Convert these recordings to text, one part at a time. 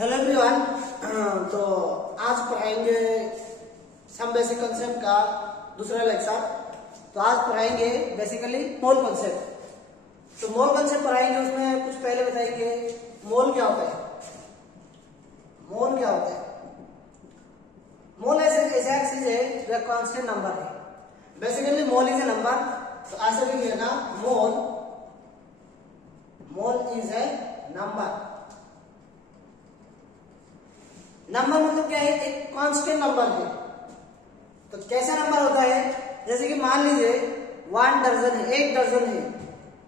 Hello everyone. तो आज पढ़ाएंगे सम बेसिक कंसेप्ट का दूसरा लेक्चर। तो आज पढ़ाएंगे बेसिकली मोल कंसेप्ट। तो मोल कंसेप्ट पढ़ाएंगे, उसमें कुछ पहले बताएंगे मोल क्या होता है। मोल क्या होता है? मोल ऐसा चीज है जो कांस्टेंट नंबर है। Basically mole is a number. तो ऐसे भी लेना mole is a number. Number मतलब क्या है? एक कांस्टेंट नंबर है। तो कैसा नंबर होता है? जैसे कि मान लीजिए 1 दर्जन है, 1 दर्जन है,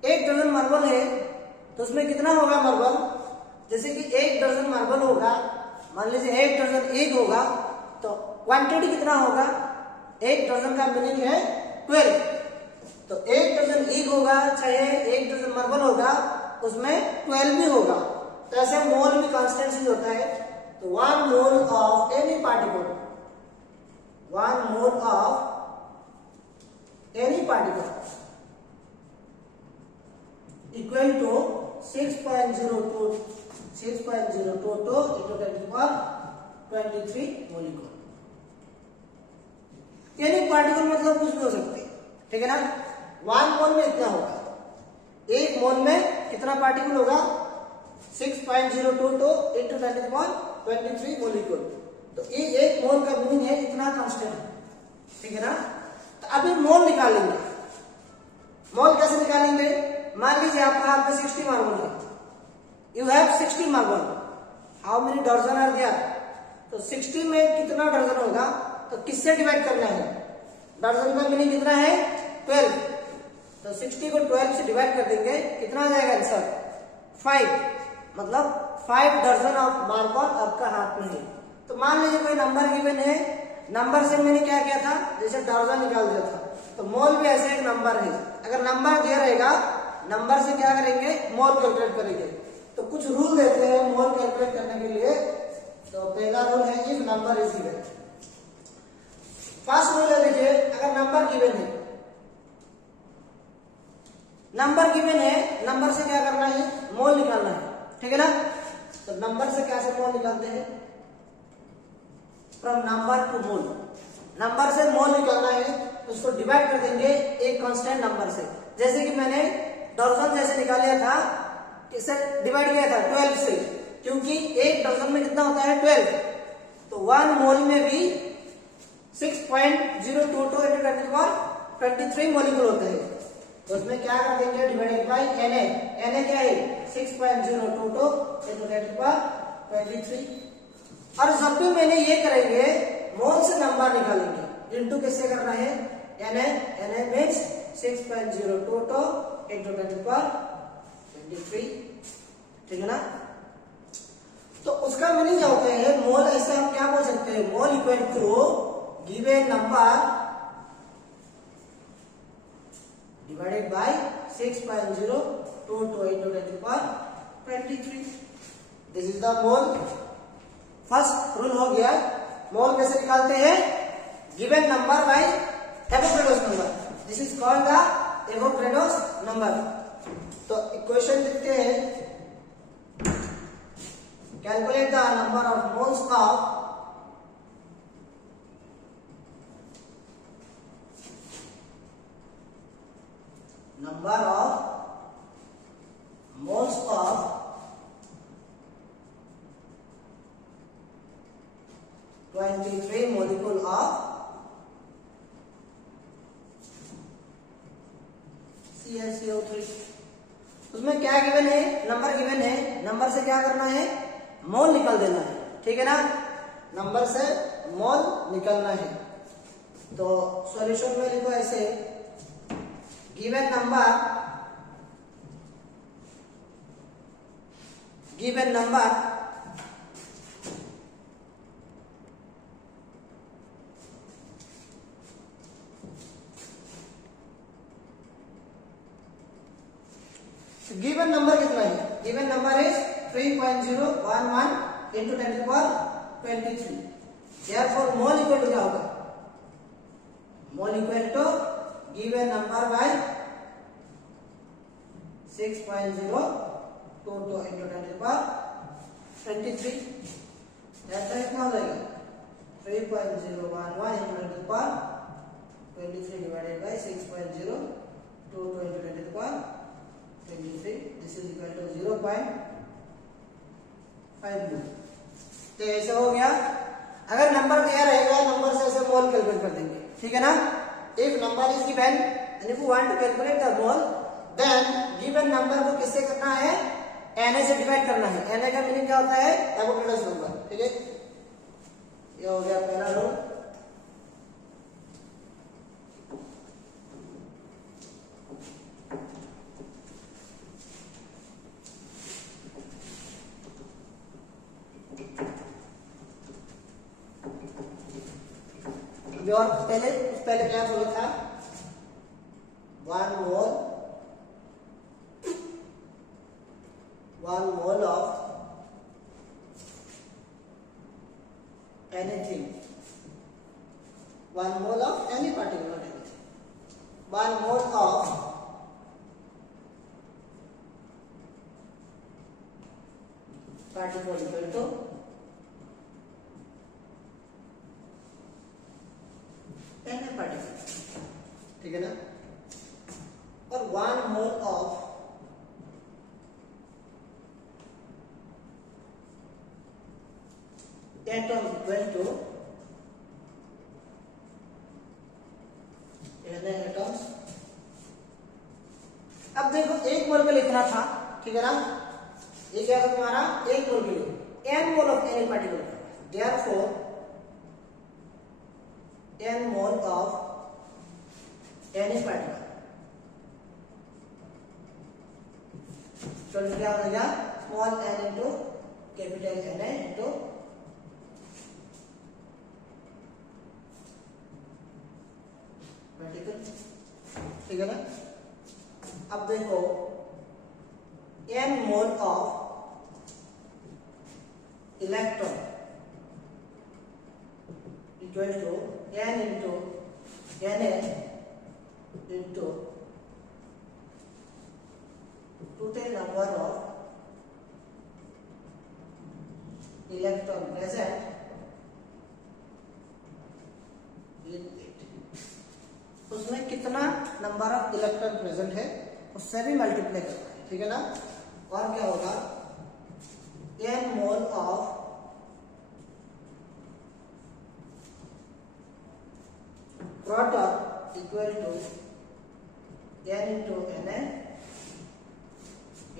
1 दर्जन मार्बल है। तो उसमें कितना होगा मार्बल? जैसे कि 1 दर्जन मार्बल होगा, मान लीजिए 1 दर्जन ईंट होगा, तो क्वांटिटी कितना होगा? 1 दर्जन का मीनिंग है 12। तो 1 दर्जन ईंट होगा चाहे 1 दर्जन मार्बल होगा, उसमें 12 भी होगा। तो ऐसे मोल भी कांस्टेंट चीज होता है। तो 1 mole of any particle, 1 mole of any particle equal to 6.02 into 10 to the power 23 molecule। यानी पार्टिकल मतलब कुछ भी हो सकते हैं, ठीक है ना। 1 मोल में इतना होगा, 1 मोल में कितना पार्टिकल होगा? 6.02 into 10 to the power 23 molecule. तो ये 1 मोल का मीनिंग है इतना कांस्टेंट है, ठीक है ना। तो अभी मोल निकालेंगे। मोल कैसे निकालेंगे? मान लीजिए आपका हाथ में 60 मार्बल है। You have 60 marble. How many dozen are there? तो 60 में कितना डर्जन होगा? तो किससे डिवाइड करना है? डर्जन का मीनिंग कितना है? 12। तो 60 को 12 से डिवाइड कर देंगे, कितना आ जाएगा आंसर? 5। मतलब 5 दर्जन ऑफ मार्बल आपका हाथ में है। तो मान लीजिए कोई नंबर गिवन है, नंबर से मैंने क्या किया था? जैसे दर्जन निकाल दिया था। तो मोल भी ऐसे एक नंबर है। अगर नंबर दिया रहेगा, नंबर से क्या करेंगे? मोल कैलकुलेट करेंगे। तो कुछ रूल देते हैं मोल कैलकुलेट करने के लिए। तो पहला रूल है if number is given. First rule है, देखिए अगर नंबर गिवन है, नंबर गिवन है, नंबर से क्या करना है? मोल निकालना है, ठीक है ना। तो नंबर से कैसे मोल निकालते हैं? From number to mole. Number से मोल निकालना है तो उसको डिवाइड कर देंगे एक कांस्टेंट नंबर से। जैसे कि मैंने दर्जन जैसे निकाल लिया था, किससे डिवाइड किया था? 12 से, क्योंकि 1 दर्जन में कितना होता है? 12। तो 1 मोल में भी 6.022 into 10 to the power 23 molecule होते हैं। तो उसमें क्या कर देंगे? Divided by Na। Na क्या है? 6.022 into 10 to the power 23। और जब भी मैंने ये करेंगे, मोल से नंबर निकालेंगे, इनटू किससे करना है? Na means 6.022 into 10 to the power 23, ठीक है ना। तो उसका मीनिंग क्या होता है? मोल ऐसे हम क्या बोल सकते हैं? Mole equal to given number divided by 6.022 into 10 to the power 23। This is the mole। First rule हो गया। मोल कैसे निकालते हैं? Given number bye Avogadro's number. This is called the Avogadro's number. तो इक्वेशन लिखते हैं, calculate the number of moles of moles of 23 molecule of CaCO3। उसमें क्या गिवन है? नंबर गिवन है। नंबर से क्या करना है? मोल निकाल देना है, ठीक है ना। नंबर से मोल निकालना है। तो सॉल्यूशन में लिखो ऐसे, गिवन नंबर गिवन नंबर कितना है? Given number is 3.011 into 10 to the power 23। therefore mole equal to क्या होगा? Mole equal to given number by 6.022 into 10 to the power 23 ऐसा कितना हो जाएगा 3.011 into 10 to the power 23 divided by 6.0 to 20 to the power 23. This is equal to 0.5 mole. तो ऐसा हो गया। अगर नंबर दिया रहेगा नंबर से ऐसे मोल कैलकुलेट कर देंगे, ठीक है ना। If number is given and if you want to calculate the mole then given number को किससे करना है, Na से डिवाइड करना है। Na का मीनिंग क्या होता है, एवोगैड्रोस नंबर, ठीक है। ये हो गया पहला रूल। और पहले क्या बोला था, 1 mole of anything, 1 mole of any particle, not anything, 1 mole of particle equal to Na particle, ठीक है ना। और 1 mole of atom equal to Na atoms। अब देखो 1 मोल में लिखना था, ठीक है ना। ये क्या है तुम्हारा 1 मोल के लिए n mole of any particle, therefore n mole of any particle. तो क्या हो जाएगा, small n into capital Na into particle, ठीक है ना। अब देखो n mole of electron equal to n into Na into total number of electron present in it. उसमें कितना नंबर ऑफ इलेक्ट्रॉन प्रेजेंट है उससे भी मल्टीप्लाई करना है, ठीक है ना। और क्या होगा, n mole of proton equal to n into Na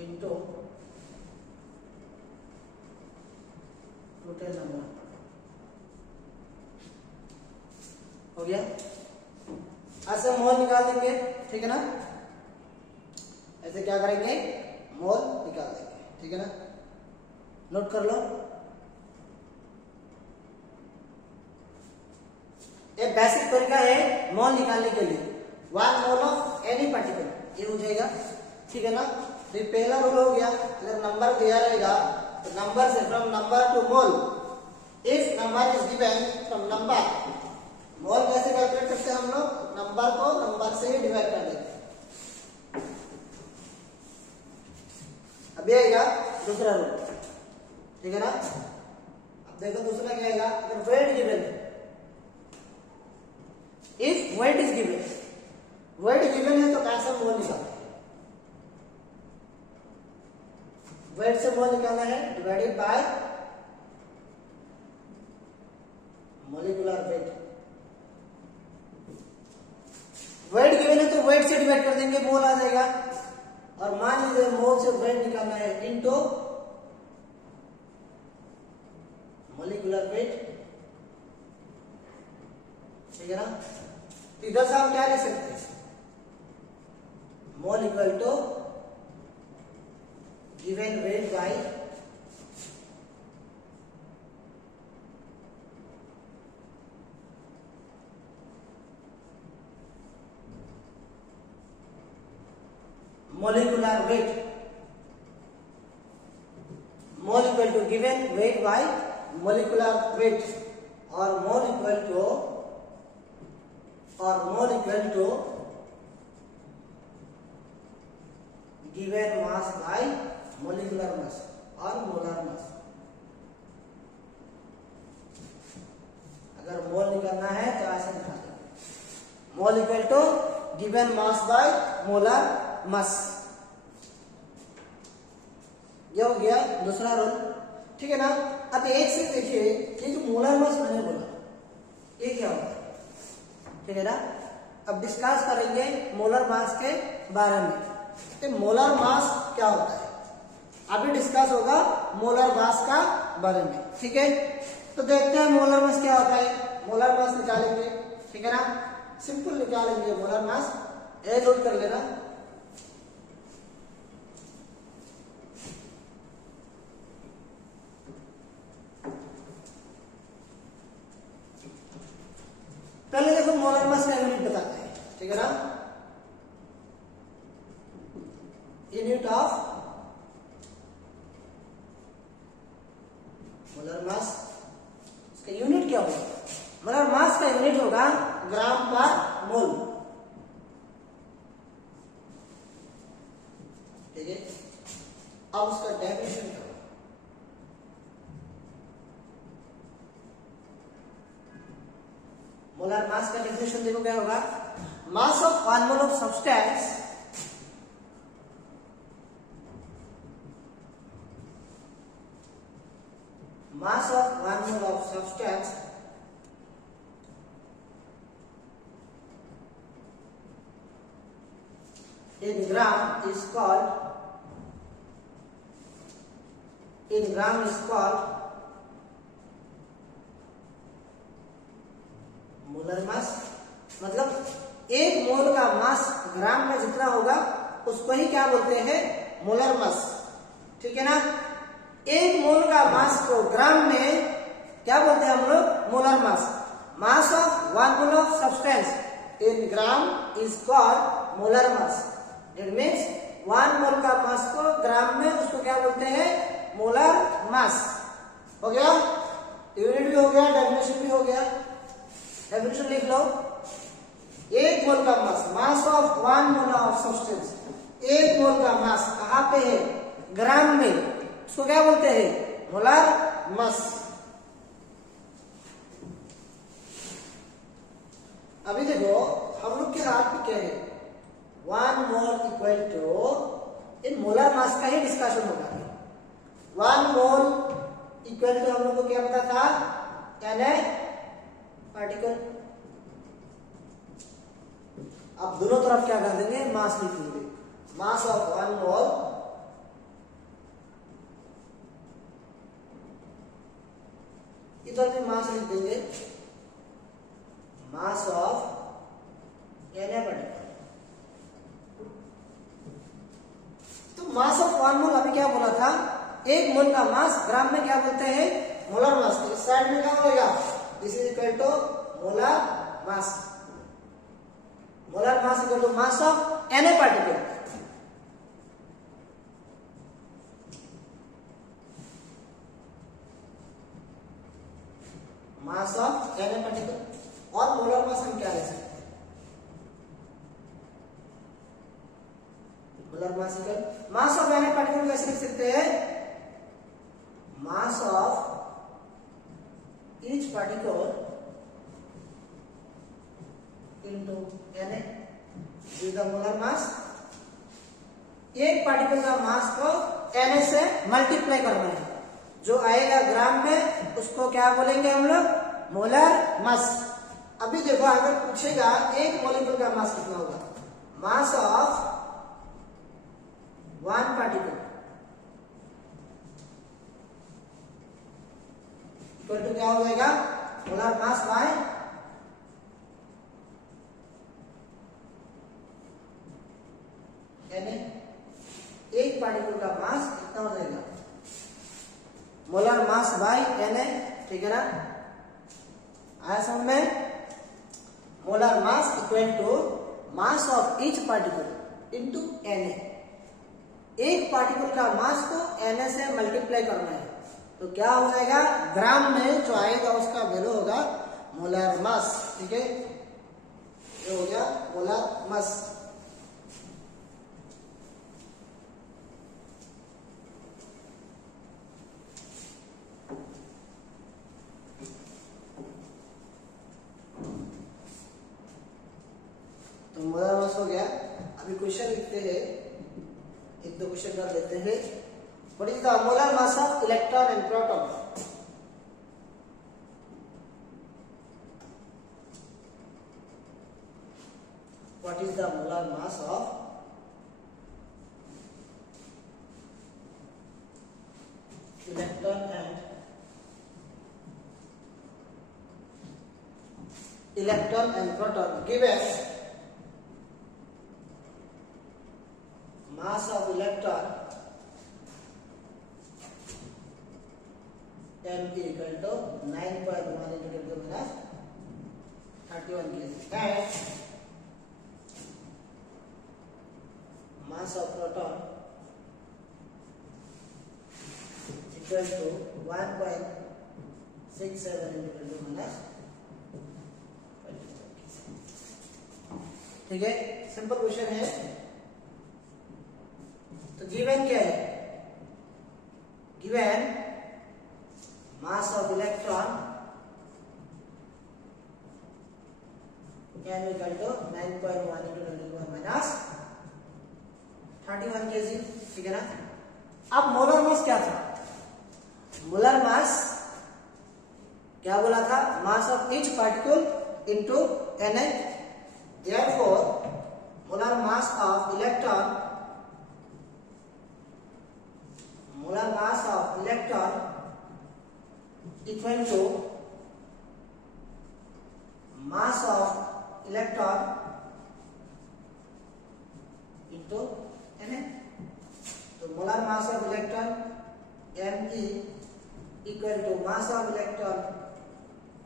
into total number. हो गया। ऐसे मोल निकाल देंगे, ठीक है ना। ऐसे क्या करेंगे, मोल निकाल देंगे, ठीक है ना। नोट कर लो। एक बेसिक तरीका है मोल निकालने के लिए, 1 मोल ऑफ एनी पार्टिकल, ये हो जाएगा, ठीक है ना। ये पहला रूल हो गया। अगर नंबर दिया रहेगा तो नंबर से from number to mole, if number is given from number, mole कैसे कैलकुलेट करते हैं हम लोग, नंबर को नंबर से ही डिवाइड कर देते हैं। अभी आएगा दूसरा रूल, ठीक है ना। अब देखो दूसरा क्या आएगा, अगर wait given, if wait is given, wait given है तो कैसे मोल निकालना है, वेट से मोल निकालना है, divided by molecular weight. Wait given है तो वेट से डिवाइड कर देंगे, मोल आ जाएगा। और मान लीजिए मोल से वेट निकालना है इनटू मोलिकुलर वेट, ठीक है ना। तो इधर से हम क्या लिख सकते हैं, mole equal to given weight by molecular weight, mole equal to given weight by molecular weight, or mole equal to given mass by molecular mass or molar mass, mole equal to given mass by molar mass. ये हो गया दूसरा rule, ठीक है ना। अब एक से देखिए, ये जो मोलर मास मैंने बोला ये क्या होता है, ठीक है ना। अब डिस्कस करेंगे मोलर मास के बारे में। तो मोलर मास क्या होता है अभी डिस्कस होगा मोलर मास का बारे में, ठीक है। तो देखते हैं मोलर मास क्या होता है। मोलर मास निकालेंगे, ठीक है ना, सिंपल निकालेंगे मोलर मास। ए नोट कर लेना। पहले देखो मोलर मास का यूनिट बताते हैं, ठीक है ना। यूनिट ऑफ मोलर मास, इसका यूनिट क्या होगा? मोलर मास का यूनिट होगा ग्राम पर मोल, ठीक है। अब उसका डेफिनेशन क्या होगा? मोलर मास का डेफिनेशन देखो क्या होगा। Mass of 1 mole of substance mass of 1 mole of substance in gram is called molar mass. मतलब एक मोल का मास ग्राम में जितना होगा उसको ही क्या बोलते हैं? मोलर मास, ठीक है ना। एक मोल का मास को ग्राम में क्या बोलते हैं हम लोग? Molar mass. Mass of 1 mole of substance in gram is called molar mass. It means 1 मोल का मास को ग्राम में उसको क्या बोलते हैं? मोलर मास। हो गया, यूनिट भी हो गया, डेफिनेशन भी हो गया। डेफिनेशन लिख लो। एक मोल का mass, mass of 1 mole of substance, एक मोल का मास कहाँ पे है? ग्राम में, उसको क्या बोलते हैं? मोलर मास। अभी देखो हम लोग के हाथ में क्या है? 1 मोल इक्वल टू, इन मोलर मास का ही डिस्कशन होगा। 1 मोल इक्वल टू हम लोग को क्या पता था? Na particle. अब दोनों तरफ क्या कर देंगे? मास लिख देंगे। मास ऑफ 1 मोल इधर भी मास लिख देंगे, मास ऑफ Na पार्टिकल। तो मास ऑफ 1 मोल अभी क्या बोला था? एक मोल का मास ग्राम में क्या बोलते हैं? Molar mass. इस साइड में क्या होगा? This is equal to molar mass. Molar mass equal to mass of Na particle. Mass of Na particle. और मोलर मास हम क्या ले सकते हैं? Molar mass equal mass of Na particle कैसे लिख सकते हैं? Mass of each particle into Na is the molar mass. एक पार्टिकल का मास को Na से मल्टीप्लाई करना है, जो आएगा ग्राम में उसको क्या बोलेंगे हम लोग? Molar mass. अभी देखो अगर पूछेगा एक मॉलिक्यूल का मास कितना होगा? Mass of 1 particle equal to क्या हो जाएगा? Molar mass by Na। एक पार्टिकल का मास कितना हो जाएगा? मोलर मास बाय Na, ठीक है ना। आया समझ में? Molar mass equal to mass of each particle into Na। एक पार्टिकल का मास को Na से मल्टीप्लाई करना है, तो क्या हो जाएगा? ग्राम में जो आएगा उसका वैल्यू होगा मोलर मास, ठीक है। ये हो गया molar mass. the molar mass of electron and proton. What is the molar mass of electron and proton? Given mass of electron m equal to 9.1 into 10 minus 31 kg and mass of proton equal to 1.67 into 10 minus 27 kg. ठीक है, simple question है. तो given क्या है? Given mass of electron m equal to 9.1 into 10 minus 31 kg. ठीक है ना. अब मोलर मास क्या था? मोलर मास क्या बोला था? मास of each particle into Na. Therefore molar mass of electron equal to mass of electron into Na. तो molar mass of electron Me equal to mass of electron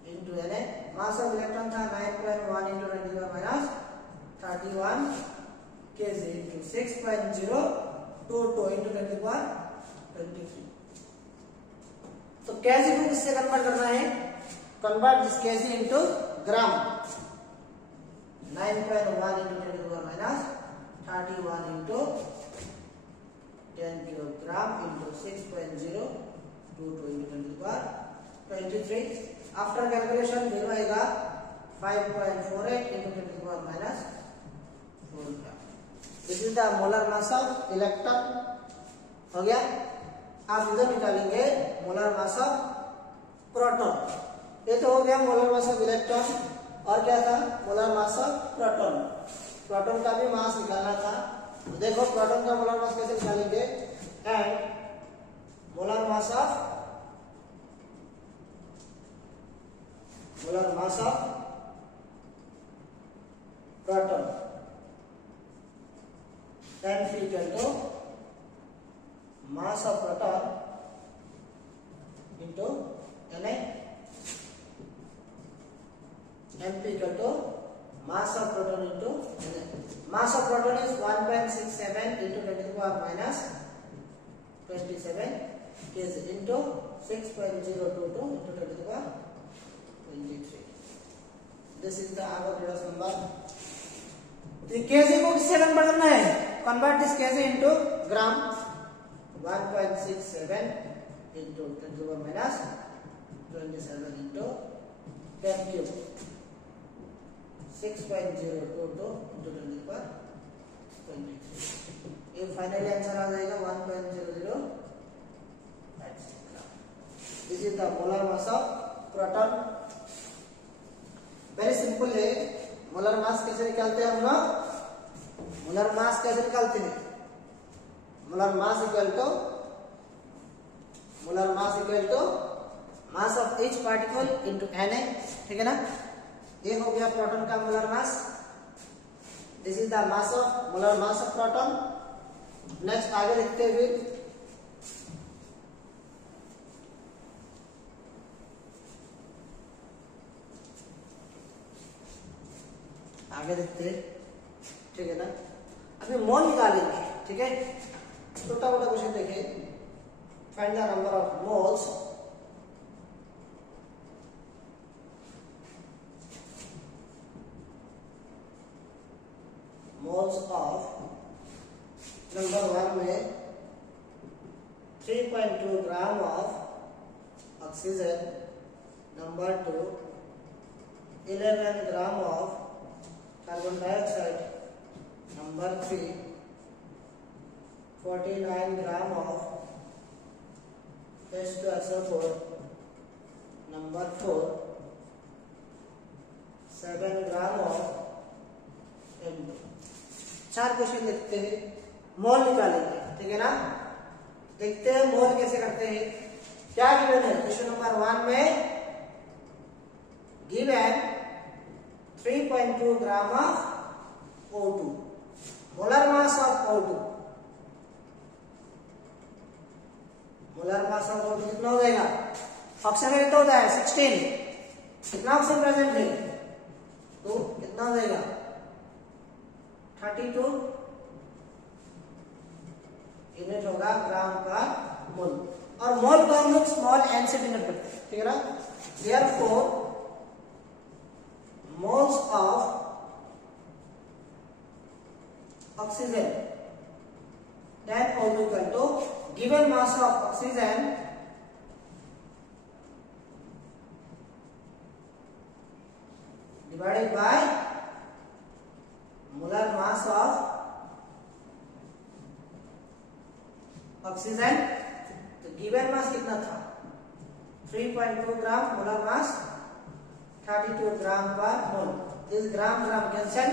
into Na. Mass of electron था 9.1 into 10 minus 31 kg into 6.022 into 10 23. तो KG को किससे convert करना है? Convert this KG into gram. 9.1 into 10 minus 31 into 10 kilogram into 6.022 into 10 23. After calculation value आएगा 5.48 into 10 minus 4 gram. This is the molar mass of electron. हो गया. आप इधर निकालेंगे मोलर मास ऑफ प्रोटॉन. ये तो हो गया मोलर मास ऑफ इलेक्ट्रॉन. और क्या था? Molar mass of proton. Proton का भी मास निकालना था. तो देखो प्रोटॉन का मोलर मास कैसे निकालेंगे? And molar mass of proton m equal to mass of proton into Na. m equal to mass of proton into Na. Mass of proton is 1.67 into 10 to the power minus 27 kg into 6.022 into 10 to the power 23. This is the Avogadro's number. तो KG को किससे convert करना है? Convert this KG into gram. 1.67 into 10 to the minus 27 into 10 cube. 6.022 into 10 to the power 23. ये finally answer आ जाएगा 1.00. This is the molar mass of proton. Very simple है. Molar mass कैसे निकालते हैं हम लोग? मोलर मास कैसे निकालते हैं? Molar mass equal to mass of each particle into Na. ठीक है ना. ये हो गया प्रोटॉन का molar mass. This is the mass of molar mass of proton. Next आगे देखते हुए ठीक है ना. अभी मोल निकालेंगे. ठीक है. छोटा मोटा क्वेश्चन देखिए. Find the number of moles of number 1 में 3.2 gram of oxygen. Number 2 11 gram of carbon dioxide. Number 3 49 gram of H2SO4 number 4 7 gram of N2। 4 question देखते हैं, मोल निकालेंगे, ठीक है ना। देखते हैं मोल कैसे करते हैं। क्या गिवन है क्वेश्चन नंबर 1 में, given 3.2 gram of O2, molar mass of O2, molar mass of O2 कितना हो जाएगा। ऑप्शन में कितना होता है 16, कितना ऑप्शन प्रेजेंट है तो कितना हो जाएगा 32 यूनिट होगा ग्राम पर मोल। और मोल को हम लोग स्मॉल n से डिनोट करते हैं, ठीक है ना। Therefore moles of oxygen then O2 equal to given mass of oxygen divided by molar mass of oxygen. तो गिवन मास कितना था 3.2 ग्राम, मोलर मास 32 ग्राम पर mole. This gram gram cancel,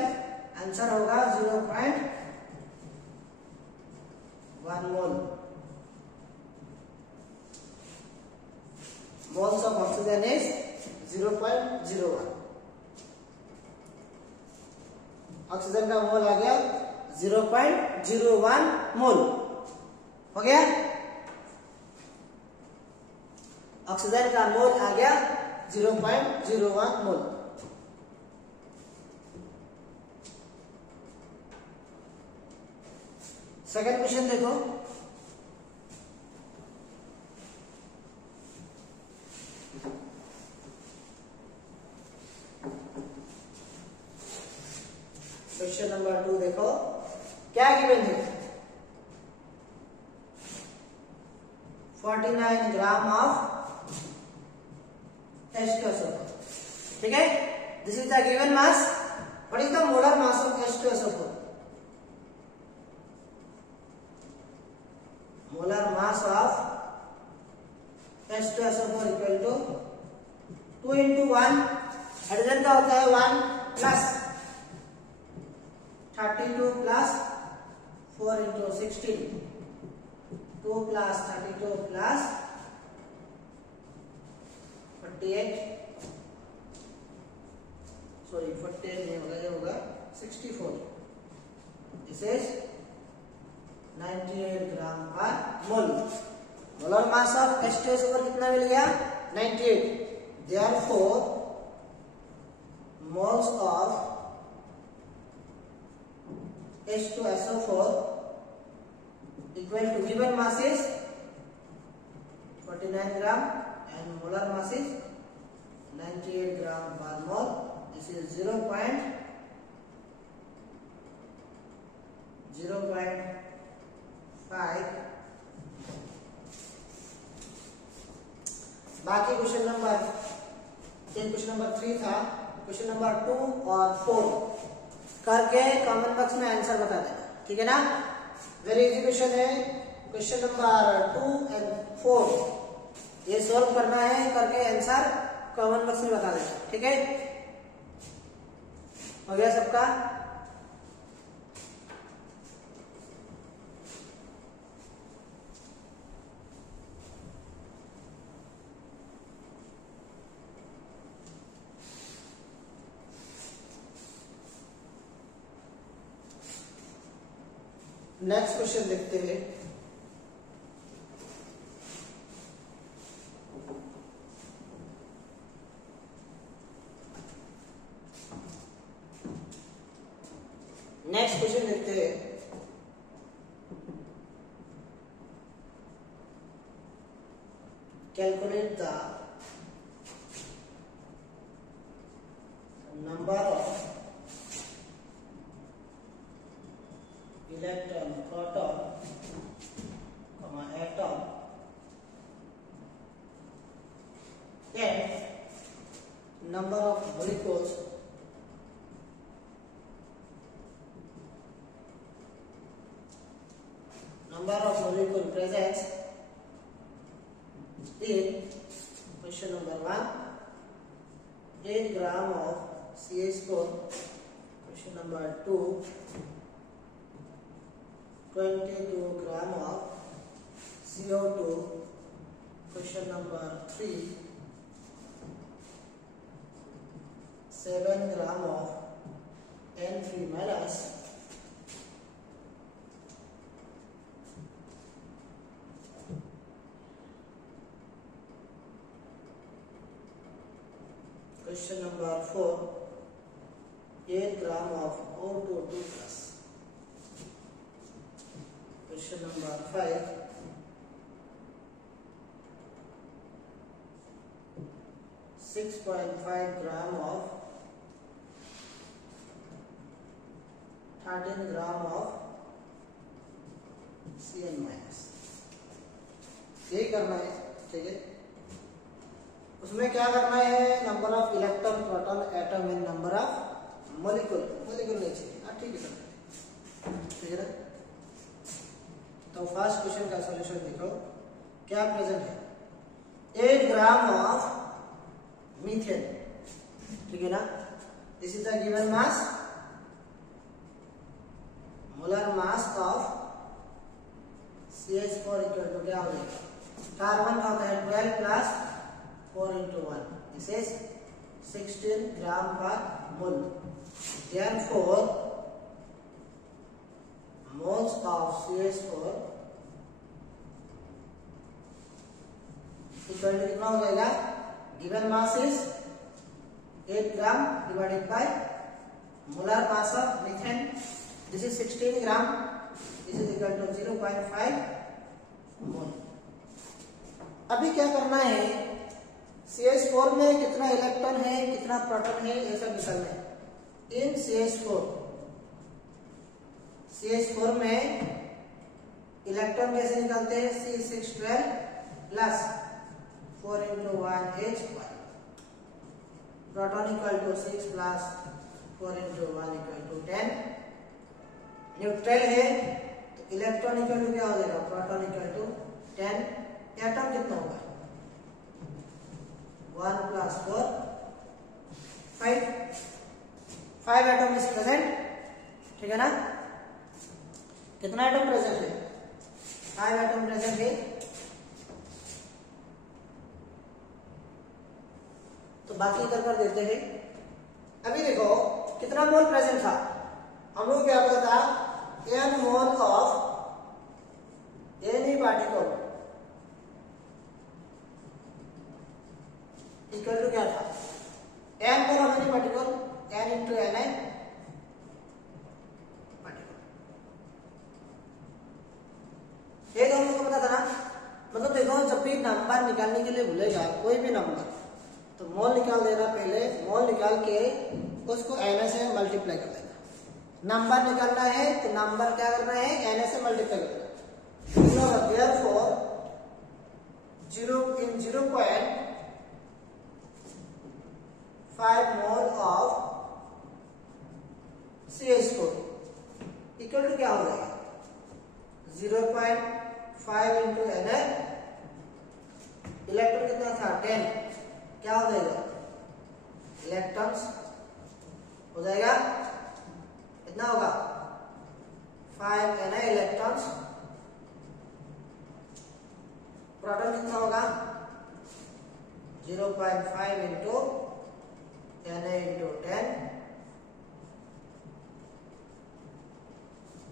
answer होगा 0.1 mole. Moles of oxygen is 0.01। Oxygen का mole आ गया 0.01 मोल, हो गया। Oxygen का मोल आ गया 0.01 मोल। सेकंड क्वेश्चन देखो, क्वेश्चन नंबर 2 देखो क्या गिवन है 49 ग्राम ऑफ H2SO4, ठीक है। This is the given mass. What is the molar mass of H2SO4। Molar mass of H2SO4 equal to 2 into 1, hydrogen का होता है 1 plus 32 plus 4 into 16, 2 plus 32 plus 48, sorry 48 नहीं होगा, ये होगा 64। दिस इज 98 ग्राम पर मोल। मोलर मास ऑफ H2SO4 कितना मिल गया 98। Therefore moles of H2SO4 equal to given mass is 49 gram and molar mass is 98 gram per mole. This is 0.05। बाकी question number, ये question number 3 था, क्वेश्चन नंबर 2 और 4 करके comment box में answer बता देना, ठीक है ना। वेरी इजी क्वेश्चन है। क्वेश्चन नंबर 2 एंड 4 ये सॉल्व करना है, करके आंसर कमेंट बॉक्स में बता देना, ठीक है। हो गया सबका। नेक्स्ट क्वेश्चन देखते हैं। नेक्स्ट क्वेश्चन देखते हैं। Calculate the number of electron, proton, atom and number of molecules present in question number 1, 8 gram of CH4. Question number 2, 22 gram of CO2. Question number 3, 7 gram of N3 minus. Question number 4, 8 gram of O2 plus. Question number 5, 6.5 gram of 13 gram of Cn minus. यही करना है, ठीक है. उसमें क्या करना है, number of electron, proton, atom and number of molecule नहीं चाहिए. ठीक है, ठीक है ना. तो फर्स्ट क्वेश्चन का सॉल्यूशन देखो क्या प्रेजेंट है. 8 ग्राम ऑफ मीथेन, ठीक है ना. This is the given mass, molar mass of CH4 equal to क्या हो जाएगा. कार्बन का होता है 12 plus 4 into 1. This is 16 gram per mole. Therefore, moles of CH4 equal to कितना हो जाएगा. Given mass is 8 gram divided by molar mass of methane. This is 16 gram. This is equal to 0.5 mole. अभी क्या करना है, CH4 में कितना electron है, कितना प्रोटॉन है, ये सब निकालना है. इन CH4 में इलेक्ट्रॉन कैसे निकालते हैं. C612 plus 4 into 1 H1. Proton equal to 6 plus 4 into 1 equal to 10. Neutral है तो इलेक्ट्रॉन इक्वल टू क्या हो जाएगा, प्रोटॉन इक्वल टू 10. एटम कितना होगा, 1 plus 4, 5 एटम इज प्रेजेंट. ठीक है ना. कितना एटम प्रेजेंट है, 5 एटम प्रेजेंट है. तो बाकी कर देते हैं. अभी देखो कितना मोल प्रेजेंट था. हम लोग क्या पता था, n mole of any particle equal to क्या था, n mole of any particle, n into N I particle. ये तो हम लोग को पता था ना. मतलब देखो जब भी नंबर निकालने के लिए भूलेगा कोई भी नंबर, तो मोल निकाल देना. पहले मोल निकाल के उसको n से मल्टीप्लाई कर देना. नंबर निकालना है तो नंबर क्या करना है, n से मल्टीप्लाई कर देना. Therefore 0.5 mole of CH4 equal to क्या हो जाएगा, 0.5 इंटू Na. इलेक्ट्रॉन कितना था, 10. क्या हो जाएगा, इलेक्ट्रॉन्स हो जाएगा कितना होगा, 5 Na इलेक्ट्रॉन्स. प्रोटॉन कितना होगा, 0.5 into Na into 10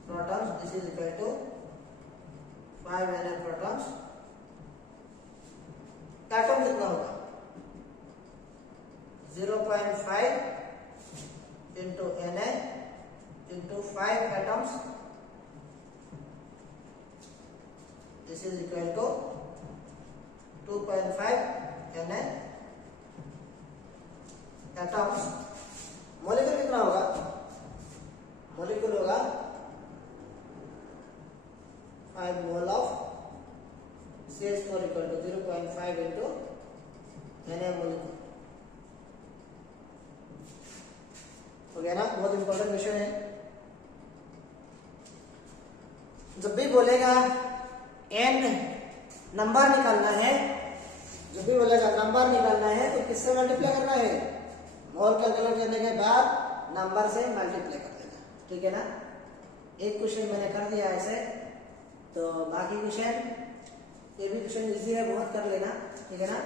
protons. This is equal to 5 Na protons. Atom कितना होगा, 0.5 into Na into 5 atoms. This is equal to 2.5 Na atoms. Molecule कितना होगा, मॉलिक्यूल होगा 5 mole of CH4 equal to 0.5 into Na molecule. हो गया ना. बहुत important question है. जब भी बोलेगा n नंबर निकालना है जो भी बोलेगा नंबर निकालना है तो किससे मल्टीप्लाई करना है, मोल कैलकुलेट करने के बाद नंबर से मल्टीप्लाई कर देना, ठीक है ना। एक क्वेश्चन मैंने कर दिया ऐसे, तो बाकी क्वेश्चन ये भी क्वेश्चन इजी है, बहुत कर लेना, ठीक है ना।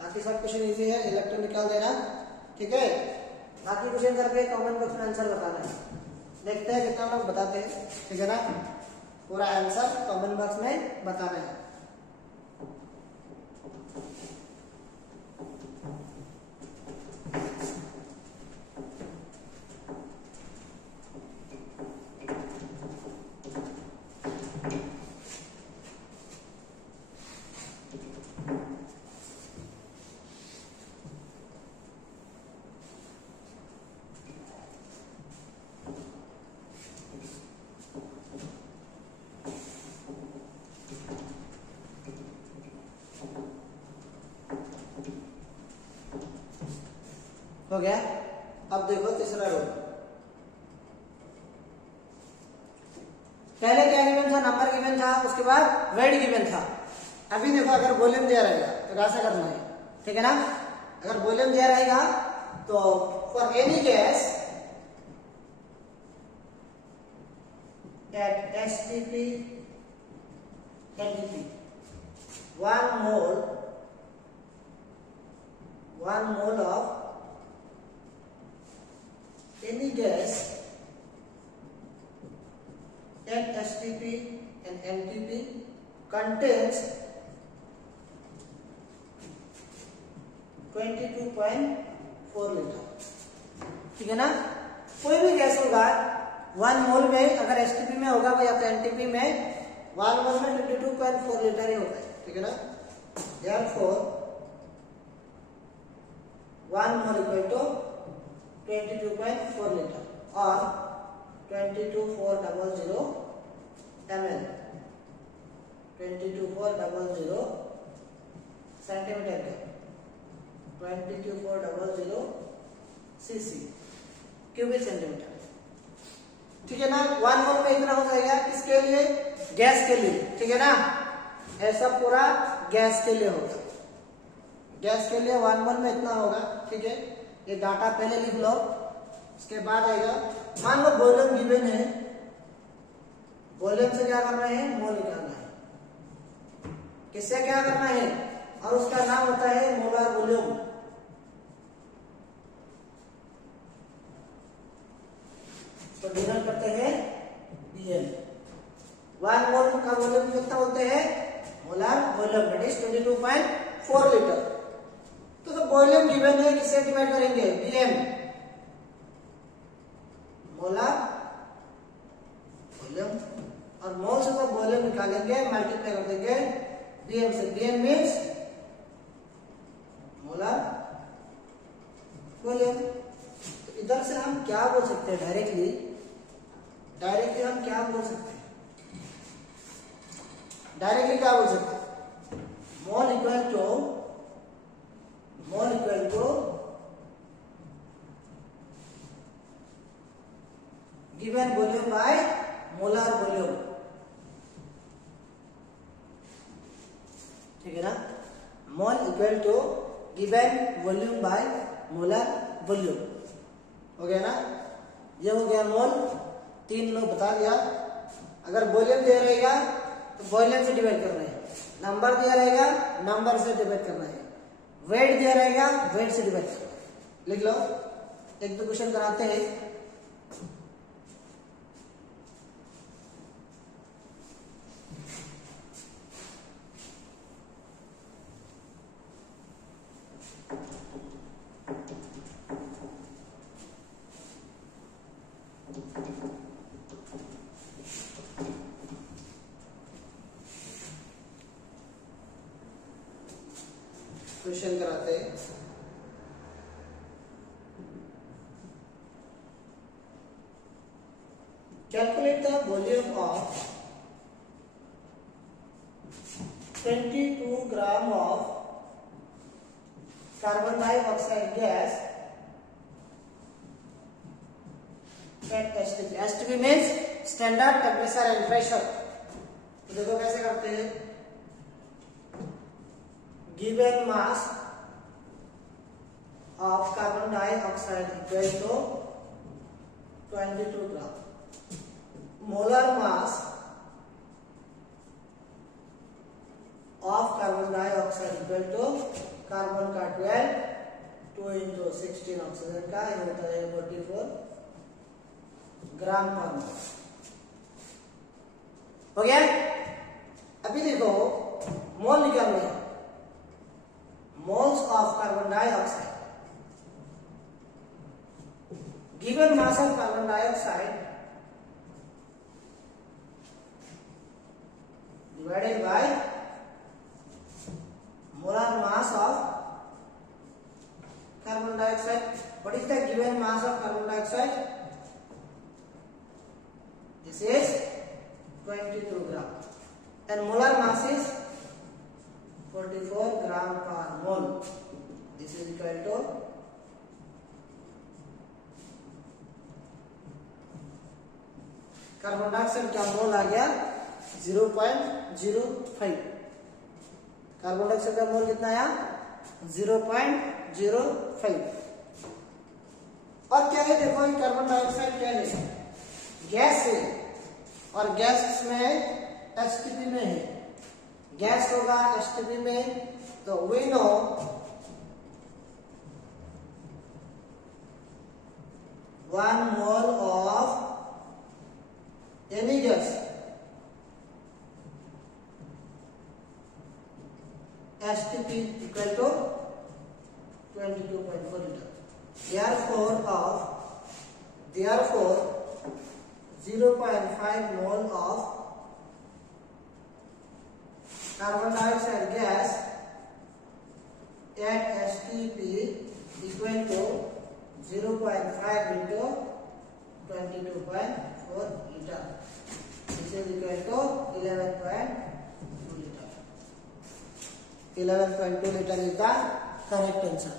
बाकी सब क्वेश्चन इजी है, इलेक्ट्रॉन निकाल देना, ठीक है। बाकी क्वेश्चन करके कमेंट बॉक्स में आंसर बताना है, देखते हैं कितना लोग बताते हैं, ठीक है ना। पूरा आंसर कमेंट बॉक्स में बताना है। हो गया। अब देखो तीसरा रो, पहले क्या गिवन था, नंबर गिवन था, उसके बाद वेट गिवन था। अभी देखो अगर वॉल्यूम दिया रहेगा तो कैसे करना है, ठीक है ना। अगर वॉल्यूम दिया रहेगा तो for any gas at STP NTP 1 mole of any gas at STP and NTP contains 22.4 litre, ठीक है ना। कोई भी गैस होगा 1 मोल में, अगर एसटीपी में होगा या तो एनटीपी में, 1 मोल में 22.4 लीटर ही होता है, ठीक है ना। Therefore 1 mole equal to 22.4 litre और 22400 ml, 22400 सेंटीमीटर के 22400 सीसी क्यूबिक सेंटीमीटर, ठीक है ना। 1 मोल में इतना हो जाएगा, किसके लिए, गैस के लिए, ठीक है ना। ऐसा पूरा गैस के लिए होगा, गैस के लिए 1 मोल में इतना होगा, ठीक है। ये डाटा पहले लिख लो, उसके बाद आएगा। मान लो वॉल्यूम गिवन है, वॉल्यूम से क्या करना है, मोल निकालना है, किससे क्या करना है, और उसका नाम होता है मोलर वॉल्यूम। तो डिनोट करते हैं बीएम। 1 मोल का वॉल्यूम कितना बोलते हैं, molar volume, that is 22.4 litre. तो वॉल्यूम गिवन है, किससे डिवाइड करेंगे, बीएम, मोलर वॉल्यूम, और मोल से तो वॉल्यूम निकालेंगे, मल्टीप्लाई कर देंगे बीएम से। BM means molar volume. तो इधर से हम क्या बोल सकते हैं, डायरेक्टली हम क्या बोल सकते हैं, डायरेक्टली क्या बोल सकते हैं, mole equal to given volume by molar volume, ठीक है ना। Mole equal to given volume by molar volume, हो गया ना। ये हो गया मोल, 3 लोग बता दिया। अगर वॉल्यूम दिया रहेगा तो वॉल्यूम से डिवाइड करना है, नंबर दिया रहेगा नंबर से डिवाइड करना है, वेट दिया रहेगा वेट से डिवाइड करना है। लिख लो, एक दो क्वेश्चन कराते हैं। क्वेश्चन कराते हैं। Calculate the volume of 22 gram of carbon dioxide gas at STP। STP means standard temperature and pressure. तो देखो कैसे करते हैं, given mass of carbon dioxide equal to 22 gram. Molar mass of carbon dioxide equal to carbon का 12, 2 into 16 oxygen का, ये होता है 44 ग्राम पर मोल। हो गया? अभी देखो मोल निकालने हैं। Moles of carbon dioxide, given mass of carbon dioxide divided by molar mass of carbon dioxide. What is the given mass of carbon dioxide? This is 22 gram, and molar mass is 44 gram per mole. This is equal to carbon dioxide का mole आ गया 0.05। Carbon dioxide का मोल कितना आया? 0.05। और क्या है देखो, ये कार्बन डाइऑक्साइड क्या है? गैस है, और गैस में एसटीपी में है। गैस होगा एसटीपी में, तो we know one mole of any gas STP equal to 22.4 liter. Therefore 0.5 mole of carbon dioxide gas at STP equal to 0.5 into 22.4 liter. This is equal to 11.2 liter. 11.2 liter is the correct answer.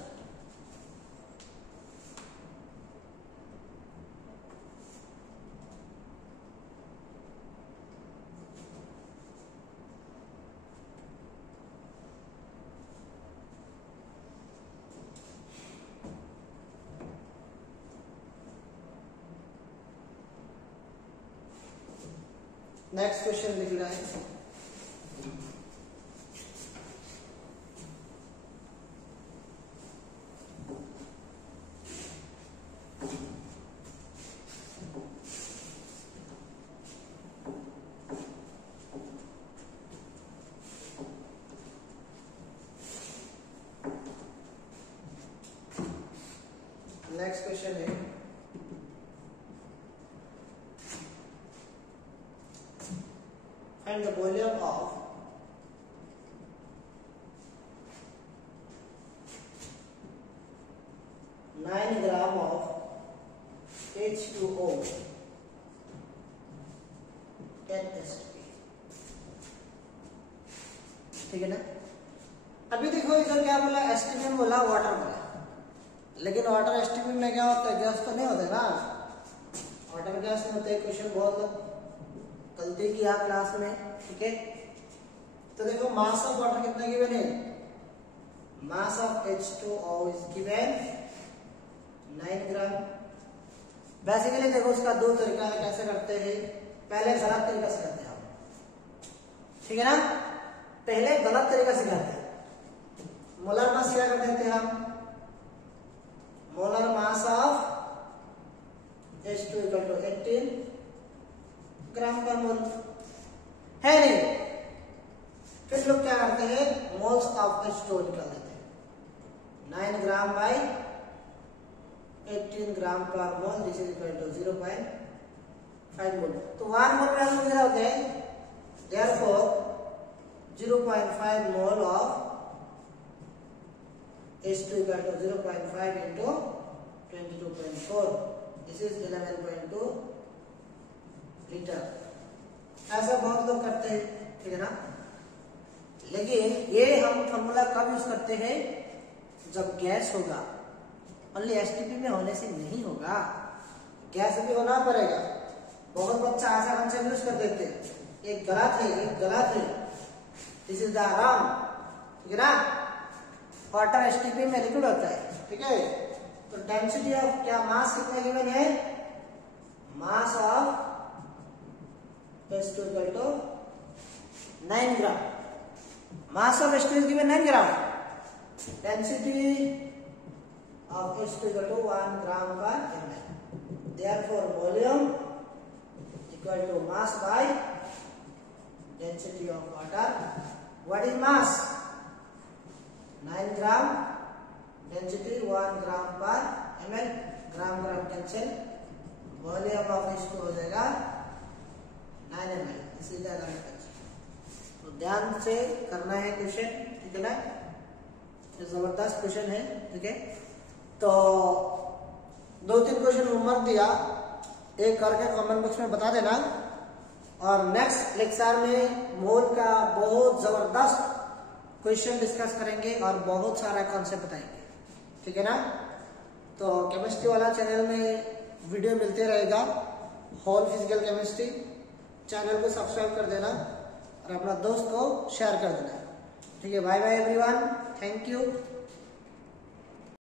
Next question लिख रहा है, next question है find the volume of nine gram of H2O at STP। ठीक है ना? अभी देखो इधर क्या बोला, एसटीपी में बोला, वाटर बोला, लेकिन वाटर एसटीपी में क्या होता है? गैस तो नहीं होता है ना, वाटर गैस नहीं होता है। क्वेश्चन बहुत गलती किया क्लास में, ठीक है? तो देखो मास ऑफ वाटर कितना गिवन है? Mass of H2O is given 9 gram. Basically देखो उसका दो तरीका है कैसे करते हैं। पहले गलत तरीका से करते हैं हम, ठीक है ना? पहले गलत तरीका से करते हैं। मोलर मास क्या कर देते हैं हम? Molar mass of H2 equal to 18 gram पर मोल है नहीं। फिर लोग क्या करते हैं? मोल्स ऑफ H2O निकाल देते हैं। 9 ग्राम बाई 18 ग्राम पर mole, this is equal to 0.5 mole. तो 1 मोल में हम क्या होते हैं? Therefore 0.5 mole of H2 equal to 0.5 into 22.4, this is 11.2 litre. ऐसा बहुत लोग करते हैं, ठीक है ना? लेकिन ये हम फॉर्मूला कब यूज करते हैं? जब गैस होगा। ओनली एसटीपी में होने से नहीं होगा, गैस भी होना पड़ेगा। बहुत बच्चा ऐसा कंसेप्ट यूज कर देते हैं, एक गलत है, एक गलत है, दिस इज द रॉन्ग, ठीक है ना? वाटर एसटीपी में लिक्विड होता है, ठीक है। तो डेंसिटी ऑफ क्या मास कितना गिवन है, mass of H2 equal to 9 gram, mass of H2 is given 9 gram, density of H2 equal to 1 gram पर ml, therefore volume equal to mass by density of water. What is mass, 9 gram, density 1 gram पर ml, gram gram cancel, volume of H2 हो जाएगा 9 ml, इसी तरह तो ध्यान से करना है क्वेश्चन, ठीक है ना, ये जबरदस्त क्वेश्चन है, ठीक है। तो 2-3 क्वेश्चन होमवर्क दिया, एक करके कमेंट बॉक्स में बता देना, और नेक्स्ट लेक्चर में मोल का बहुत जबरदस्त क्वेश्चन डिस्कस करेंगे और बहुत सारा कॉन्सेप्ट बताएंगे, ठीक है ना। तो केमिस्ट्री वाला चैनल में वीडियो मिलते रहेगा, होल फिजिकल केमिस्ट्री, चैनल को सब्सक्राइब कर देना और अपना दोस्त को शेयर कर देना, ठीक है। Bye bye everyone, thank you.